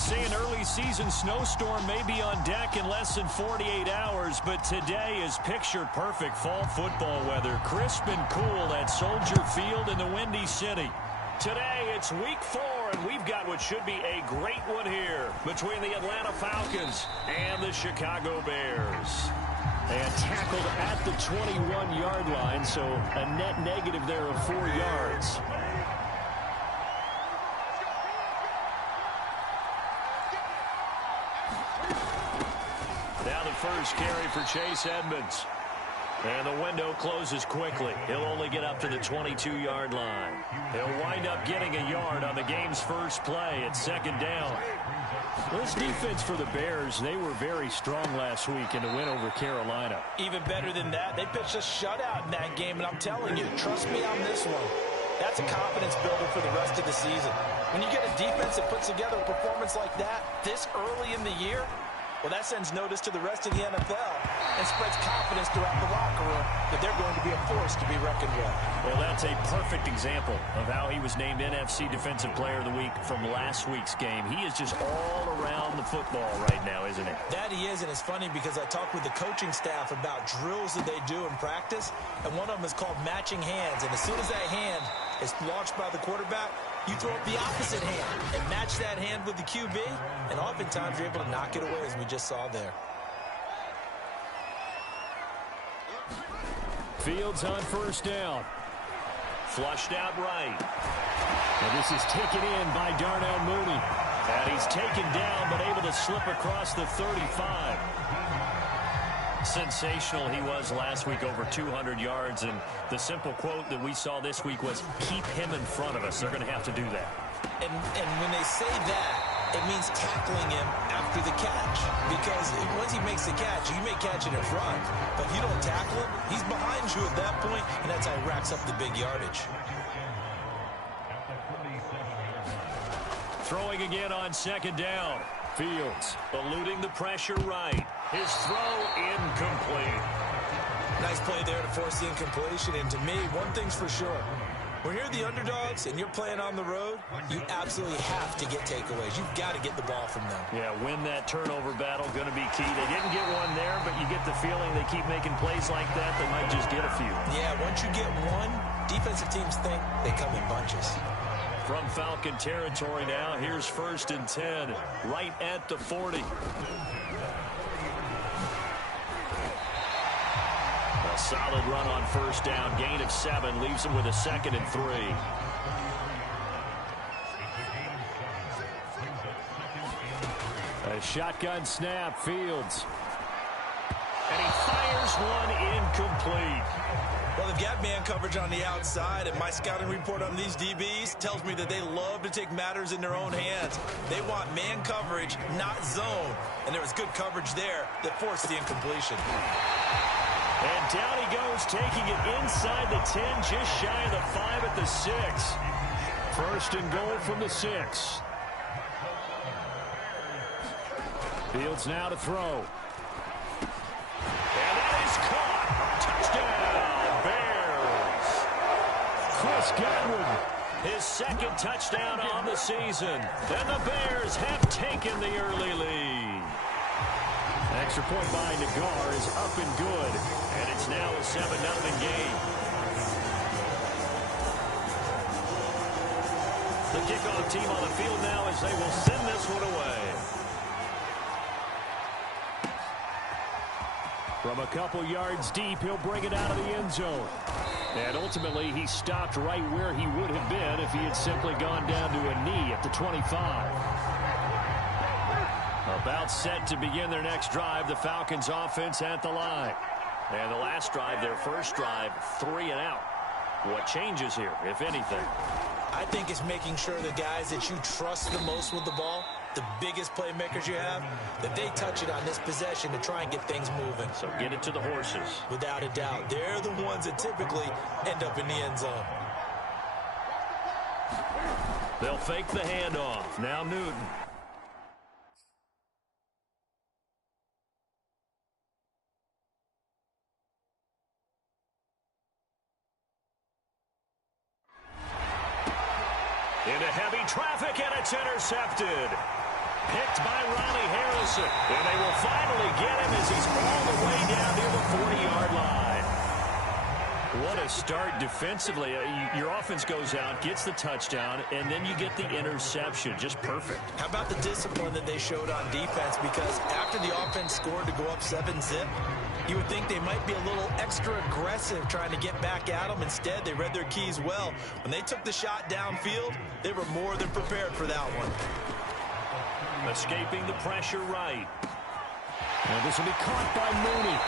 say an early season snowstorm may be on deck in less than 48 hours, but today is picture-perfect fall football weather. Crisp and cool at Soldier Field in the Windy City. Today, it's week 4, and we've got what should be a great one here between the Atlanta Falcons and the Chicago Bears. And tackled at the 21-yard line, so a net negative there of 4 yards. Now the first carry for Chase Edmonds. And the window closes quickly. He'll only get up to the 22-yard line. He'll wind up getting a yard on the game's first play at second down. This defense for the Bears, they were very strong last week in the win over Carolina. Even better than that, they pitched a shutout in that game, and I'm telling you, trust me on this one. That's a confidence builder for the rest of the season. When you get a defense that puts together a performance like that this early in the year, well, that sends notice to the rest of the NFL and spreads confidence throughout the locker room that they're going to be a force to be reckoned with. Well, that's a perfect example of how he was named NFC Defensive Player of the Week from last week's game. He is just all around the football right now, isn't he? That he is, and it's funny because I talked with the coaching staff about drills that they do in practice, and one of them is called matching hands. And as soon as that hand is launched by the quarterback, you throw up the opposite hand and match that hand with the QB, and oftentimes you're able to knock it away, as we just saw there. Fields on first down. Flushed out right. And this is taken in by Darnell Mooney. And he's taken down, but able to slip across the 35. Sensational he was last week, over 200 yards, and the simple quote that we saw this week was, keep him in front of us. They're going to have to do that. And when they say that, it means tackling him after the catch, because once he makes the catch, you may catch it in front, but if you don't tackle him, he's behind you at that point, and that's how he racks up the big yardage. Throwing again on second down. Fields eluding the pressure right. His throw incomplete. Nice play there to force the incompletion. And to me, one thing's for sure. When you're the underdogs and you're playing on the road, you absolutely have to get takeaways. You've got to get the ball from them. Yeah, win that turnover battle, going to be key. They didn't get one there, but you get the feeling they keep making plays like that, they might just get a few. Yeah, once you get one, defensive teams think they come in bunches. From Falcon territory now, here's 1st and 10, right at the 40. A solid run on first down, gain of 7, leaves him with a 2nd and 3. A shotgun snap, Fields. And he fires one incomplete. Well, they've got man coverage on the outside, and my scouting report on these DBs tells me that they love to take matters in their own hands. They want man coverage, not zone. And there was good coverage there that forced the incompletion. And down he goes, taking it inside the 10, just shy of the 5 at the 6. 1st and goal from the 6. Fields now to throw. And that is caught. Touchdown, Bears. Chris Godwin, his 2nd touchdown on the season. And the Bears have taken the early lead. Extra point by Nagar is up and good. And it's now a 7-0 game. The kickoff team on the field now as they will send this one away. From a couple yards deep, he'll bring it out of the end zone. And ultimately, he stopped right where he would have been if he had simply gone down to a knee at the 25. About set to begin their next drive, the Falcons offense at the line. And the last drive, their first drive, 3 and out. What changes here, if anything? I think it's making sure the guys that you trust the most with the ball, the biggest playmakers you have, that they touch it on this possession to try and get things moving. So get it to the horses. Without a doubt. They're the ones that typically end up in the end zone. They'll fake the handoff. Now Newton. Into heavy traffic, and it's intercepted. Wilson. And they will finally get him as he's all the way down near the 40-yard line. What a start defensively. Your offense goes out, gets the touchdown, and then you get the interception. Just perfect. How about the discipline that they showed on defense? Because after the offense scored to go up 7-zip, you would think they might be a little extra aggressive trying to get back at them. Instead, they read their keys well. When they took the shot downfield, they were more than prepared for that one. Escaping the pressure right. And this will be caught by Mooney.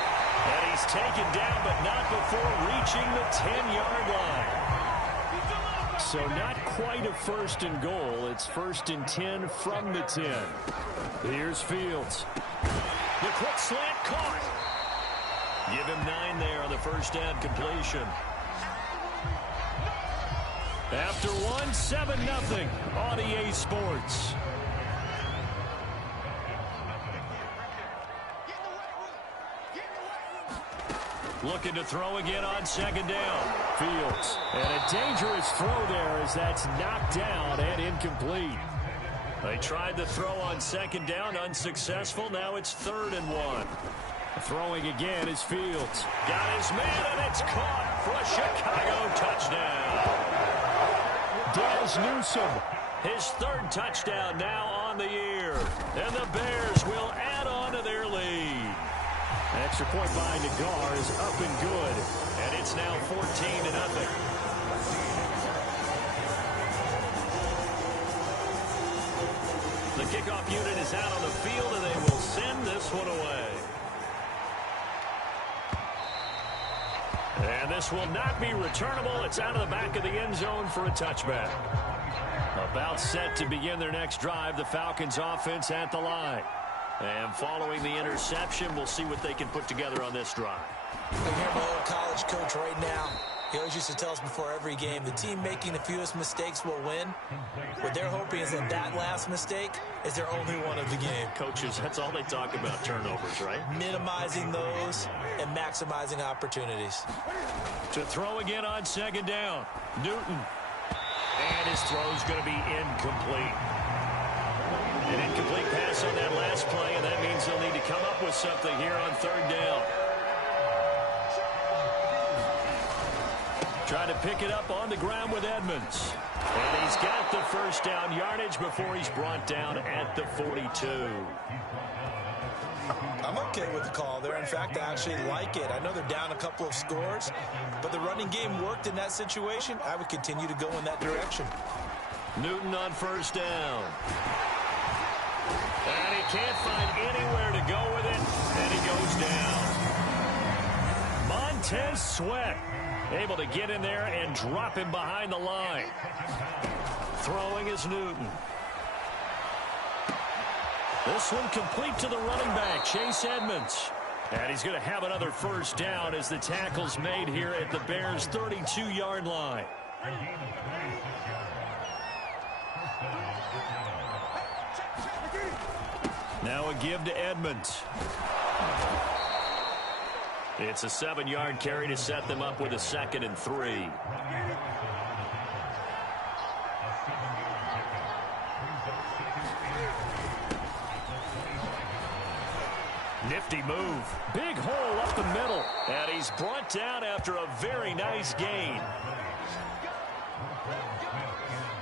And he's taken down, but not before reaching the 10-yard line. So not quite a first and goal. It's first and 10 from the 10. Here's Fields. The quick slant caught. Give him 9 there on the first down completion. After 1, 7-0 on EA Sports. Looking to throw again on second down. Fields. And a dangerous throw there as that's knocked down and incomplete. They tried the throw on second down, unsuccessful. Now it's 3rd and 1. Throwing again is Fields. Got his man, and it's caught for a Chicago touchdown. Dez Newsome, his 3rd touchdown now on the year. And the Bears will add on to their lead. Extra point by Nagar is up and good. And it's now 14-0. The kickoff unit is out on the field, and they will send this one away. And this will not be returnable. It's out of the back of the end zone for a touchback. About set to begin their next drive, the Falcons offense at the line. And following the interception, we'll see what they can put together on this drive. I hear my old college coach right now. He always used to tell us before every game, the team making the fewest mistakes will win. What they're hoping is that that last mistake is their only one of the game. Coaches, that's all they talk about, turnovers, right? Minimizing those and maximizing opportunities. To throw again on second down, Newton. And his throw's going to be incomplete. An incomplete pass on that last play, and that means they'll need to come up with something here on 3rd down. Trying to pick it up on the ground with Edmonds. And he's got the first down yardage before he's brought down at the 42. I'm okay with the call there. In fact, I actually like it. I know they're down a couple of scores, but the running game worked in that situation. I would continue to go in that direction. Newton on first down. And he can't find anywhere to go with it, and he goes down. Montez Sweat able to get in there and drop him behind the line. Throwing is Newton. This one complete to the running back, Chase Edmonds. And he's going to have another first down as the tackle's made here at the Bears' 32-yard line. Now a give to Edmonds. It's a 7-yard carry to set them up with a 2nd and 3. Nifty move. Big hole up the middle. And he's brought down after a very nice gain.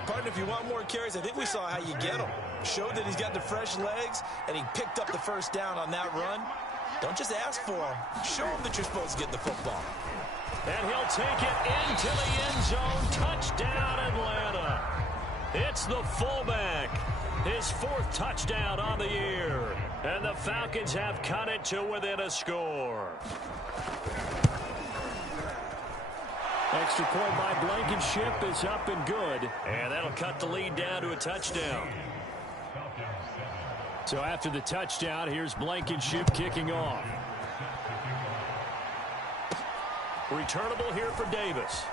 Partner, if you want more carries, I think we saw how you get them. Showed that he's got the fresh legs, and he picked up the first down on that run. Don't just ask for him. Show him that you're supposed to get the football. And he'll take it into the end zone. Touchdown, Atlanta. It's the fullback. His 4th touchdown on the year. And the Falcons have cut it to within a score. Extra point by Blankenship is up and good. And that'll cut the lead down to a touchdown. So after the touchdown, here's Blankenship kicking off. Returnable here for Davis.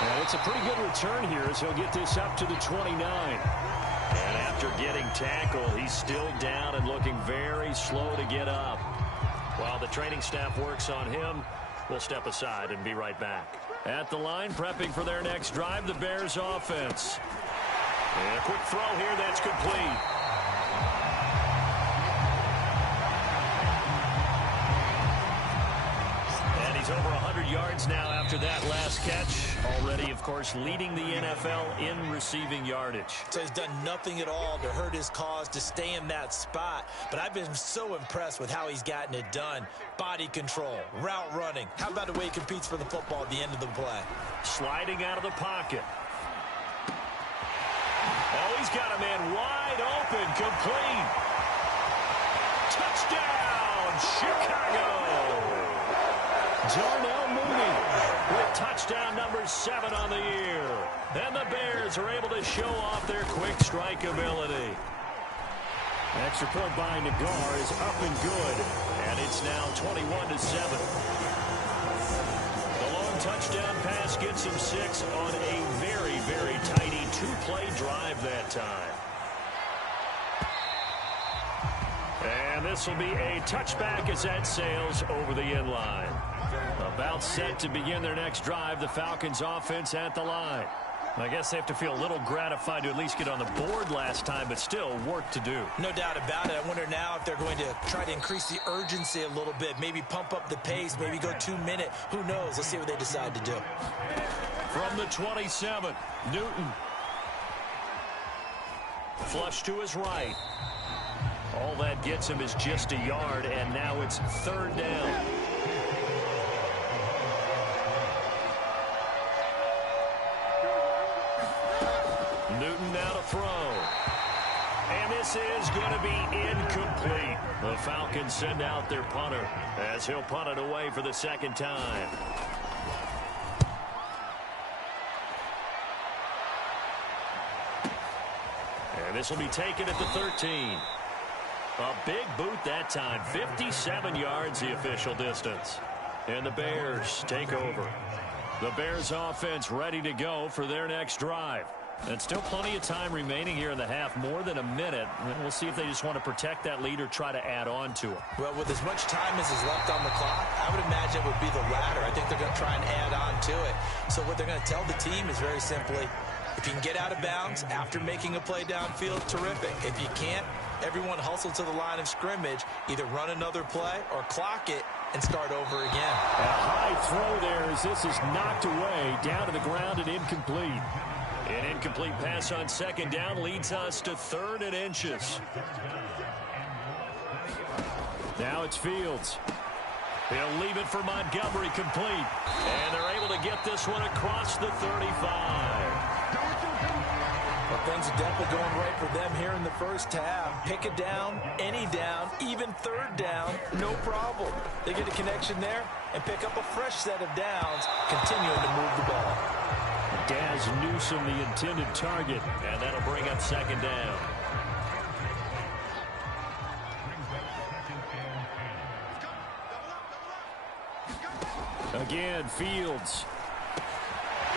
And it's a pretty good return here as he'll get this up to the 29. And after getting tackled, he's still down and looking very slow to get up. While the training staff works on him, we'll step aside and be right back. At the line, prepping for their next drive, the Bears offense. And a quick throw here that's complete. yards now after that last catch. Already, of course, leading the NFL in receiving yardage. So he's done nothing at all to hurt his cause, to stay in that spot. But I've been so impressed with how he's gotten it done. Body control, route running. How about the way he competes for the football at the end of the play? Sliding out of the pocket. Oh, he's got a man wide open, complete. Touchdown, Chicago. Darnell Mooney with touchdown number 7 on the year. And the Bears are able to show off their quick strike ability. Extra point by Nagar is up and good. And it's now 21-7. The long touchdown pass gets him 6 on a very, very tidy 2-play drive that time. And this will be a touchback as that sails over the end line. About set to begin their next drive, the Falcons offense at the line. I guess they have to feel a little gratified to at least get on the board last time, but still work to do. No doubt about it. I wonder now if they're going to try to increase the urgency a little bit, maybe pump up the pace, maybe go 2-minute. Who knows? Let's see what they decide to do. From the 27, Newton. Flush to his right. All that gets him is just a yard, and now it's 3rd down. Newton now to throw. And this is going to be incomplete. The Falcons send out their punter as he'll punt it away for the 2nd time. And this will be taken at the 13. A big boot that time. 57 yards the official distance. And the Bears take over. The Bears offense ready to go for their next drive. And still plenty of time remaining here in the half, more than a minute. We'll see if they just want to protect that lead or try to add on to it. Well, with as much time as is left on the clock, I would imagine it would be the latter. I think they're going to try and add on to it. So what they're going to tell the team is very simply, if you can get out of bounds after making a play downfield, terrific. If you can't, everyone hustle to the line of scrimmage, either run another play or clock it and start over again. A high throw there as this is knocked away, down to the ground and incomplete. An incomplete pass on 2nd down leads us to 3rd and inches. Now it's Fields. He'll leave it for Montgomery, complete. And they're able to get this one across the 35. Well, things are definitely going right for them here in the first half. Pick it down, any down, even 3rd down, no problem. They get a connection there and pick up a fresh set of downs, continuing to move the ball. Daz Newsome, the intended target, and that'll bring up 2nd down. Again, Fields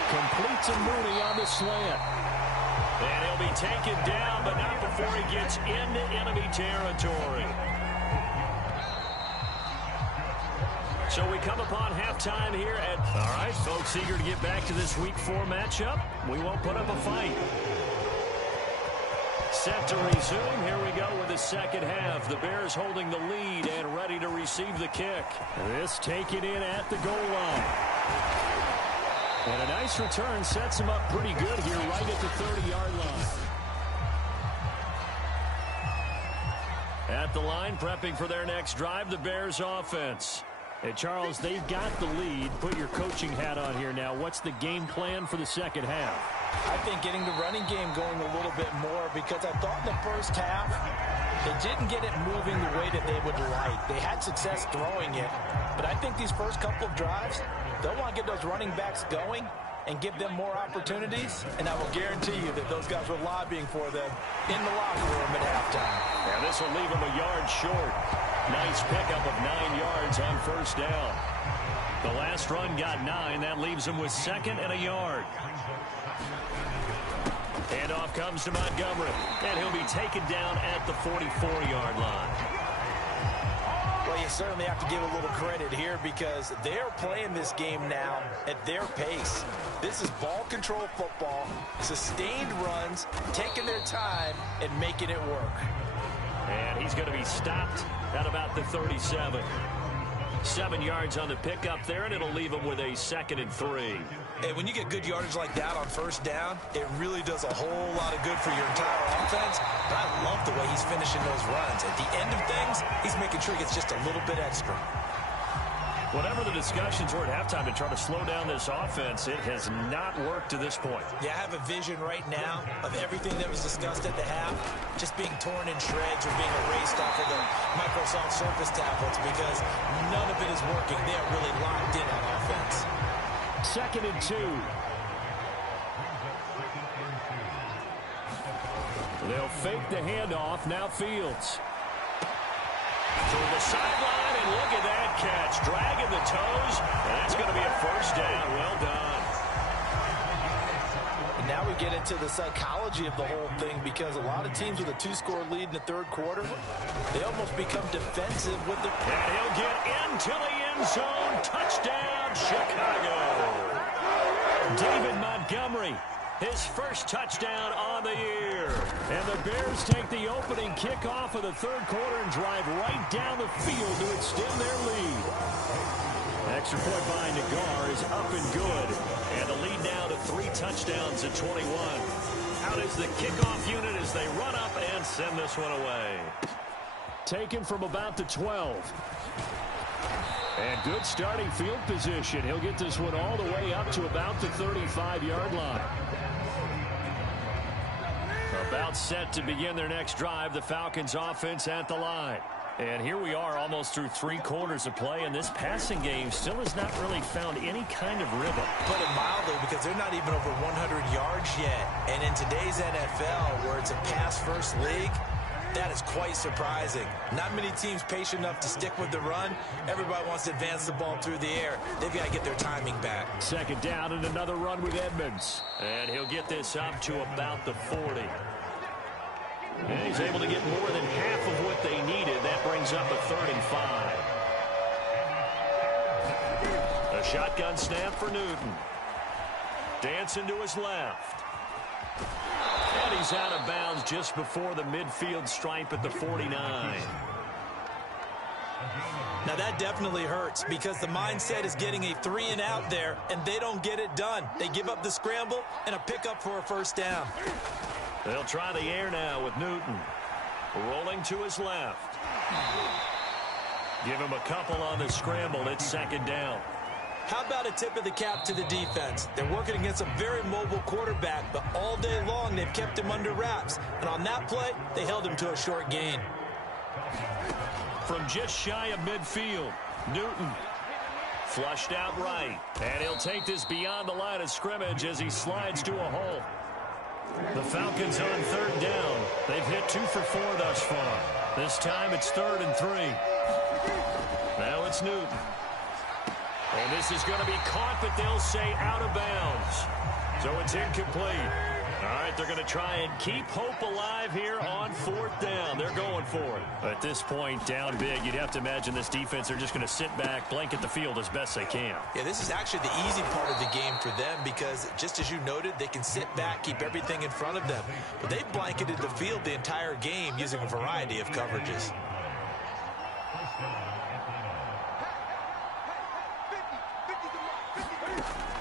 completes a Mooney on the slant. And he'll be taken down, but not before he gets into enemy territory. So we come upon halftime here at... All right, folks, eager to get back to this Week 4 matchup. We won't put up a fight. Set to resume. Here we go with the 2nd half. The Bears holding the lead and ready to receive the kick. This taken in at the goal line. And a nice return sets him up pretty good here right at the 30-yard line. At the line, prepping for their next drive, the Bears offense. Hey, Charles, they've got the lead. Put your coaching hat on here now. What's the game plan for the 2nd half? I think getting the running game going a little bit more, because I thought in the first half they didn't get it moving the way that they would like. They had success throwing it, but I think these first couple of drives, they'll want to get those running backs going and give them more opportunities, and I will guarantee you that those guys were lobbying for them in the locker room at halftime. And this will leave them a yard short. Nice pickup of 9 yards on 1st down. The last run got 9. That leaves him with 2nd and a yard. Handoff comes to Montgomery, and he'll be taken down at the 44-yard line. Well, you certainly have to give a little credit here, because they're playing this game now at their pace. This is ball control football, sustained runs, taking their time and making it work. And he's going to be stopped at about the 37. 7 yards on the pickup there, and it'll leave him with a 2nd and 3. Hey, when you get good yardage like that on first down, it really does a whole lot of good for your entire offense. But I love the way he's finishing those runs. At the end of things, he's making sure he gets just a little bit extra. Whatever the discussions were at halftime to try to slow down this offense, it has not worked to this point. Yeah, I have a vision right now of everything that was discussed at the half just being torn in shreds or being erased off of the Microsoft Surface tablets because none of it is working. They are really locked in on offense. 2nd and 2. They'll fake the handoff. Now Fields. Through the sideline, and look at that catch. Dragging the toes, and that's going to be a first down. Well done. And now we get into the psychology of the whole thing because a lot of teams with a 2-score lead in the third quarter, they almost become defensive with their... And he'll get into the end zone. Touchdown, Chicago. David Montgomery, his first touchdown on the year. And the Bears take the opening kickoff of the third quarter and drive right down the field to extend their lead. Extra point by Nagar is up and good. And the lead now to 3 touchdowns at 21. Out is the kickoff unit as they run up and send this one away. Taken from about the 12. And good starting field position. He'll get this one all the way up to about the 35-yard line. About set to begin their next drive. The Falcons offense at the line. And here we are almost through 3 quarters of play, and this passing game still has not really found any kind of rhythm. Put it mildly, because they're not even over 100 yards yet. And in today's NFL, where it's a pass-first league, that is quite surprising. Not many teams patient enough to stick with the run. Everybody wants to advance the ball through the air. They've got to get their timing back. 2nd down and another run with Edmonds. And he'll get this up to about the 40. And he's able to get more than half of what they needed. That brings up a 3rd and 5. A shotgun snap for Newton. Dancing to his left. And he's out of bounds just before the midfield stripe at the 49. Now that definitely hurts because the mindset is getting a 3-and-out there, and they don't get it done. They give up the scramble and a pickup for a first down. They'll try the air now with Newton. Rolling to his left. Give him a couple on the scramble. It's 2nd down. How about a tip of the cap to the defense? They're working against a very mobile quarterback, but all day long they've kept him under wraps. And on that play, they held him to a short gain. From just shy of midfield, Newton flushed out right. And he'll take this beyond the line of scrimmage as he slides to a hole. The Falcons on 3rd down. They've hit 2 for 4 thus far. This time it's 3rd and 3. Now it's Newton. And this is going to be caught, but they'll say out of bounds. So it's incomplete. All right, they're going to try and keep hope alive here on 4th down. They're going for it. At this point, down big, you'd have to imagine this defense are just going to sit back, blanket the field as best they can. Yeah, this is actually the easy part of the game for them because, just as you noted, they can sit back, keep everything in front of them. But they've blanketed the field the entire game using a variety of coverages.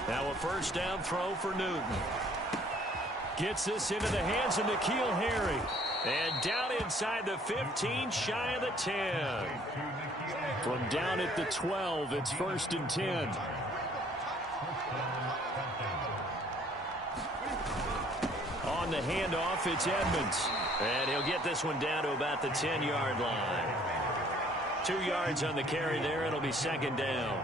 Now a first down throw for Newton. Gets this into the hands of N'Keal Harry. And down inside the 15, shy of the 10. From down at the 12, it's 1st and 10. On the handoff, it's Edmonds. And he'll get this one down to about the 10-yard line. 2 yards on the carry there. It'll be 2nd down.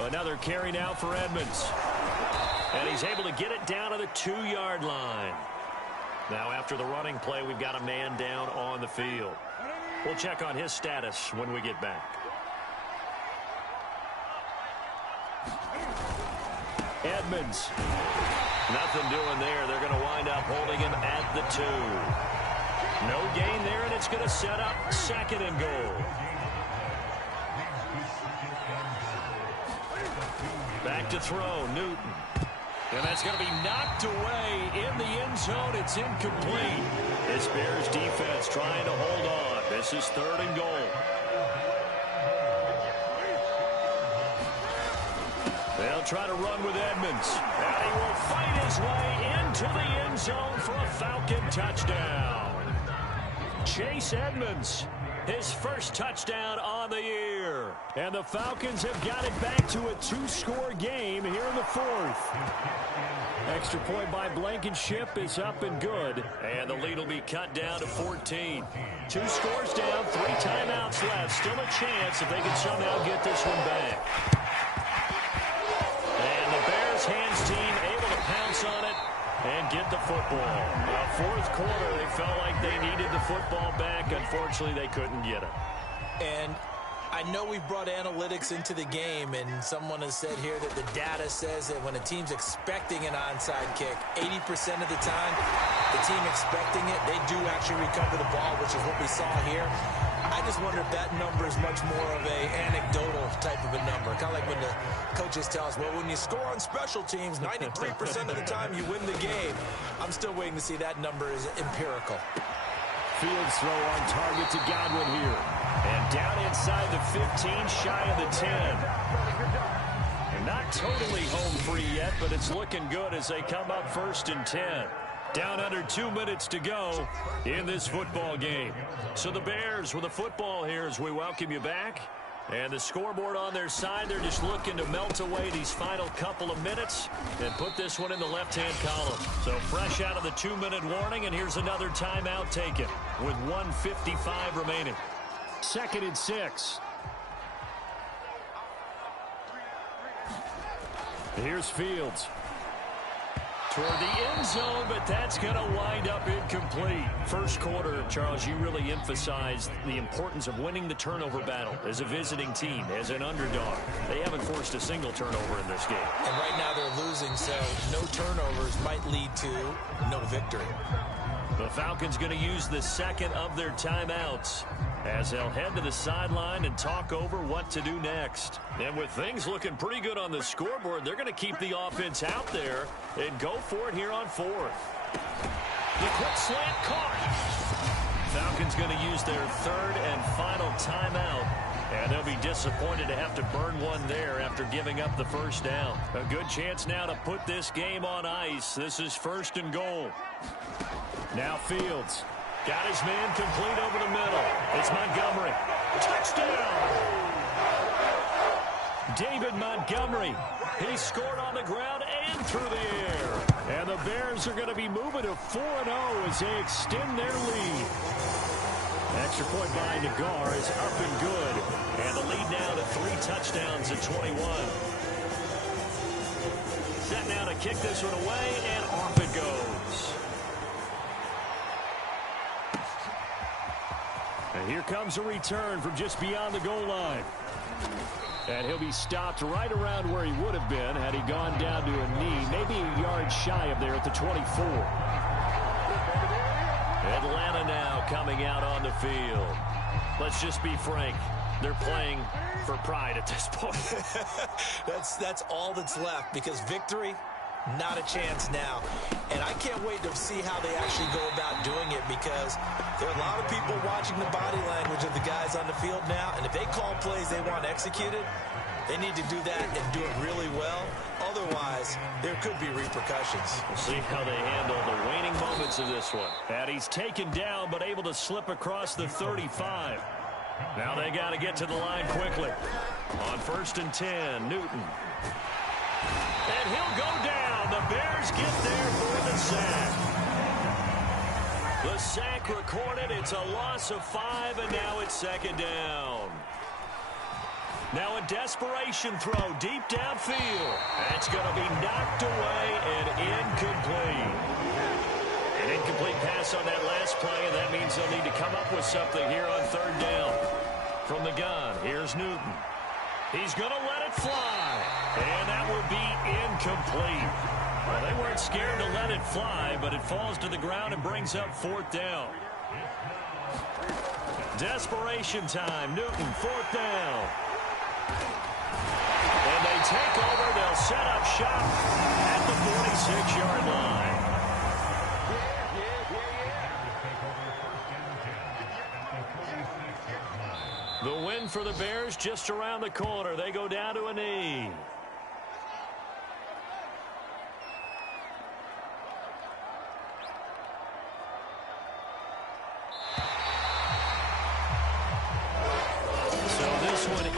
Another carry now for Edmonds. And he's able to get it down to the 2-yard line. Now after the running play, we've got a man down on the field. We'll check on his status when we get back. Edmonds. Nothing doing there. They're going to wind up holding him at the 2. No gain there, and it's going to set up 2nd and goal. Back to throw, Newton. And that's going to be knocked away in the end zone. It's incomplete. This Bears defense trying to hold on. This is 3rd and goal. They'll try to run with Edmonds. And he will fight his way into the end zone for a Falcon touchdown. Chase Edmonds, his first touchdown on the year. And the Falcons have got it back to a 2-score game here in the 4th. Extra point by Blankenship is up and good. And the lead will be cut down to 14. 2 scores down, 3 timeouts left. Still a chance if they can somehow get this one back. And the Bears hands team able to pounce on it and get the football. Fourth quarter, they felt like they needed the football back. Unfortunately, they couldn't get it. And I know we've brought analytics into the game, and someone has said here that the data says that when a team's expecting an onside kick, 80% of the time, the team expecting it, they do actually recover the ball, which is what we saw here. I just wonder if that number is much more of a anecdotal type of a number. Kind of like when the coaches tell us, well, when you score on special teams, 93% of the time you win the game. I'm still waiting to see that number is empirical. Fields throw on target to Godwin here. And down inside the 15, shy of the 10. They're not totally home free yet, but it's looking good as they come up 1st and 10. Down under 2 minutes to go in this football game. So the Bears with the football here as we welcome you back. And the scoreboard on their side, they're just looking to melt away these final couple of minutes and put this one in the left-hand column. So fresh out of the 2-minute warning, and here's another timeout taken with 1:55 remaining. 2nd and 6. Here's Fields. Toward the end zone, but that's going to wind up incomplete. First quarter, Charles, you really emphasized the importance of winning the turnover battle as a visiting team, as an underdog. They haven't forced a single turnover in this game. And right now they're losing, so no turnovers might lead to no victory. The Falcons going to use the 2nd of their timeouts as they'll head to the sideline and talk over what to do next. And with things looking pretty good on the scoreboard, they're going to keep the offense out there and go for it here on 4th. The quick slant caught. Falcons going to use their 3rd and final timeout. And they'll be disappointed to have to burn one there after giving up the first down. A good chance now to put this game on ice. This is 1st and goal. Now Fields. Got his man complete over the middle. It's Montgomery. Touchdown! David Montgomery. He scored on the ground and through the air. And the Bears are going to be moving to 4-0 as they extend their lead. Extra point by Nagar is up and good. And the lead now to 3 touchdowns at 21. Set now to kick this one away, and off it goes. And here comes a return from just beyond the goal line. And he'll be stopped right around where he would have been had he gone down to a knee, maybe a yard shy of there at the 24. Atlanta now coming out on the field. Let's just be frank. They're playing for pride at this point. That's all that's left, because victory, not a chance now. And I can't wait to see how they actually go about doing it, because there are a lot of people watching the body language of the guys on the field now, and if they call plays they want executed, they need to do that and do it really well. Otherwise, there could be repercussions. We'll see how they handle the waning moments of this one. And he's taken down, but able to slip across the 35. Now they got to get to the line quickly. On 1st and 10, Newton. And he'll go down. The Bears get there for the sack. The sack recorded. It's a loss of 5, and now it's 2nd down. Now a desperation throw deep downfield. That's going to be knocked away and incomplete. An incomplete pass on that last play, and that means they'll need to come up with something here on 3rd down. From the gun, here's Newton. He's going to let it fly, and that will be incomplete. Well, they weren't scared to let it fly, but it falls to the ground and brings up 4th down. Desperation time. Newton, 4th down. And they take over. They'll set up shop at the 46-yard line. The win for the Bears just around the corner. They go down to a knee.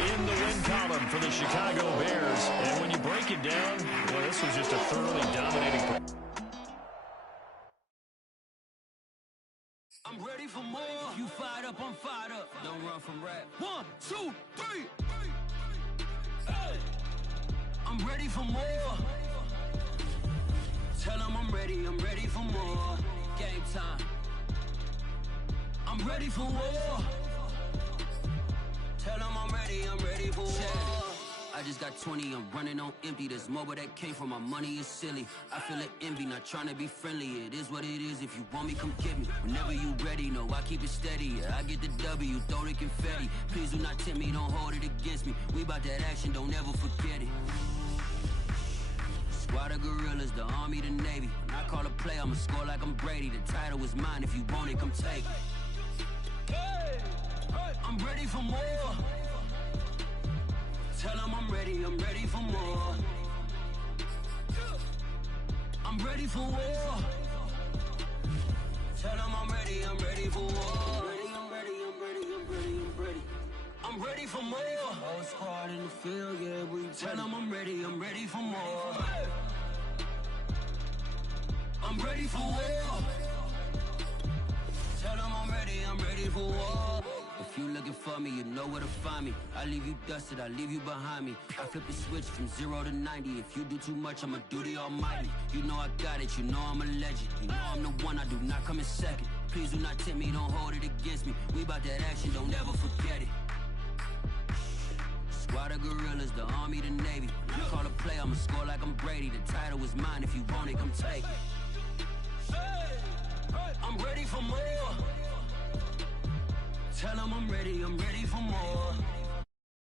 In the win column for the Chicago Bears. And when you break it down, well, this was just a thoroughly dominating play. I'm ready for more. You fired up, I'm fired up. Don't run from rap. 1, 2, 3. Hey. I'm ready for more. Tell them I'm ready for more. Game time. I'm ready for war. Tell them I'm ready for war. I just got 20, I'm running on empty. There's more where that came from, my money is silly. I feel it envy, not trying to be friendly. It is what it is, if you want me, come get me. Whenever you ready, no, I keep it steady. Yeah, I get the W, throw the confetti. Please do not tempt me, don't hold it against me. We about that action, don't ever forget it. Squad of gorillas, the army, the navy. When I call a play, I'ma score like I'm Brady. The title is mine, if you want it, come take it. I'm ready for more. Tell them I'm ready for more. I'm ready for war. Tell them I'm ready for war. I'm ready for more. Whole squad in the field, yeah, we tell them I'm ready for more. I'm ready for war. Tell them I'm ready for war. If you looking for me, you know where to find me. I leave you dusted, I leave you behind me. I flip the switch from 0 to 90. If you do too much, I'ma do the almighty. You know I got it, you know I'm a legend. You know I'm the one, I do not come in second. Please do not tempt me, don't hold it against me. We about that action, don't ever forget it. Squad of gorillas, the army, the navy. When I call a play, I'ma score like I'm Brady. The title is mine, if you want it, come take it. I'm ready for more. Tell them I'm ready for more.